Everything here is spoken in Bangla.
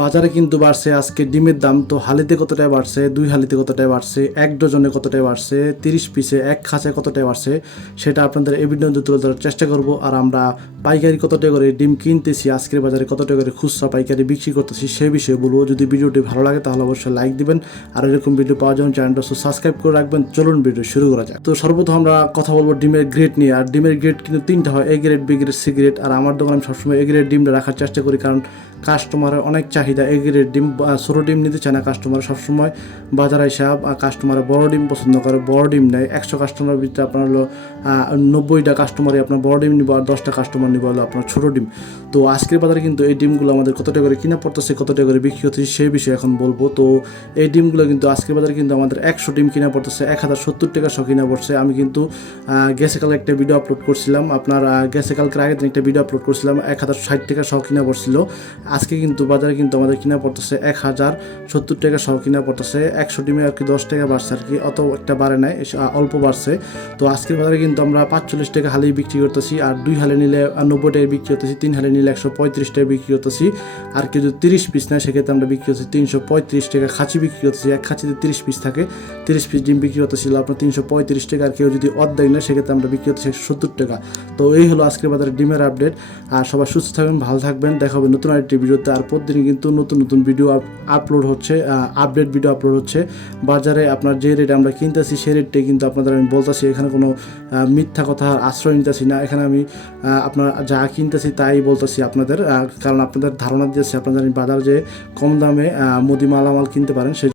বাজারে কিন্তু বাড়ছে। আজকে ডিমের দাম তো হালিতে কতটায় বাড়ছে? দুই হালিতে কতটায় বাড়ছে? এক ডজনে কতটায় বাড়ছে? তিরিশ পিসে এক খাঁচে কতটায় বাড়ছে? সেটা আপনাদের এই ভিডিওতে তুলে ধরার চেষ্টা করব। আর আমরা পাইকারি কত টাকা করে ডিম কিনতেছি, আজকের বাজারে কত টাকা করে খুচরা পাইকারি বিক্রি করতেছি, সে বিষয়ে বলব। যদি ভিডিওটি ভালো লাগে, তাহলে অবশ্যই লাইক দিবেন। আর এরকম ভিডিও পাওয়ার জন্য চ্যানেলটা সাবস্ক্রাইব করে রাখবেন। চলুন ভিডিও শুরু করা যায় তো সর্বপ্রথম আমরা কথা বলব ডিমের গ্রেড নিয়ে। আর ডিমের গ্রেড কিন্তু তিনটা হয় A grade B grade C grade আর আমার দোকানে আমি সবসময় এ গ্রেড ডিমটা রাখার চেষ্টা করি, কারণ কাস্টমারের অনেক চাহিদা এ গ্রেড ডিম ছোটো ডিম নিতে চায় না কাস্টমার সবসময় বাজারে হিসাব কাস্টমার বড় ডিম পছন্দ করে বড় ডিম নেয়। একশো কাস্টমারের ভিতরে আপনার হলো নব্বইটা কাস্টমারই আপনার বড় ডিম নিব আর দশটা কাস্টমার নিব হলো আপনার ছোটো ডিম। তো আজকের বাজারে কিন্তু এই ডিমগুলো আমাদের কত টাকা করে কিনা পড়তেছে কত টাকা করে বিক্রি হচ্ছে সেই বিষয়ে এখন বলব। তো এই ডিমগুলো কিন্তু আজকের বাজারে কিন্তু আমাদের একশো ডিম কিনা পড়তেছে এক হাজার সত্তর টাকা শো কিনা পড়ছে। আমি কিন্তু গেছে একটা ভিডিও আপলোড করছিলাম। আপনার আহ, গেছে আগের দিন একটা ভিডিও আপলোড করছিলাম এক হাজার ষাট টাকা শো কিনা পড়ছিল। আজকে কিন্তু বাজারে কিন্তু আমাদের কিনা পড়তেছে এক হাজার সত্তর টাকা শো কিনা পড়তেছে। একশো ডিমে আর কি দশ টাকা বাড়ছে আর কি, অত একটা বাড়ে নাই অল্প বাড়ছে। তো আজকের বাজারে কিন্তু আমরা পাঁচচল্লিশ টাকা হালেই বিক্রি করতেছি আর দুই হালে নিলে নব্বই টাকায় বিক্রি করতেছি, তিন হালে নিলে একশো পঁয়ত্রিশ টাকায় বিক্রি করতেছি। আর কেউ যদি তিরিশ পিস নেয়, সেক্ষেত্রে আমরা বিক্রি করতেছি তিনশো পঁয়ত্রিশ টাকা খাঁচি বিক্রি করতেছি। এক খাঁচিতে তিরিশ পিস থাকে, তিরিশ পিস ডিম বিক্রি করতেছিল আপনার তিনশো পঁয়ত্রিশ টাকা। আর কেউ যদি অর্ধেক নেয়, সেক্ষেত্রে আমরা বিক্রি করতেছি একশো সত্তর টাকা। তো এই হলো আজকের বাজারে ডিমের আপডেট। আর সবাই সুস্থ থাকবেন, ভালো থাকবেন। দেখা হবে নতুন আরেকটি ভিডিওতে। আর প্রতিদিন কিন্তু নতুন নতুন ভিডিও আপলোড হচ্ছে আপডেট ভিডিও আপলোড হচ্ছে। বাজারে আপনার যে রেট আমরা কিনতেছি, সেই রেটটাই কিন্তু আপনাদের আমি বলতেছি, এখানে কোনো মিথ্যা কথা আশ্রয় নিতেছি না। এখানে আমি আপনার যা কিনতেছি তাই বলতেছি আপনাদের কারণ আপনাদের ধারণা দিয়েছি, আপনাদের আমি বাজার যে কম দামে মুদি মালামাল কিনতে পারেন, সেই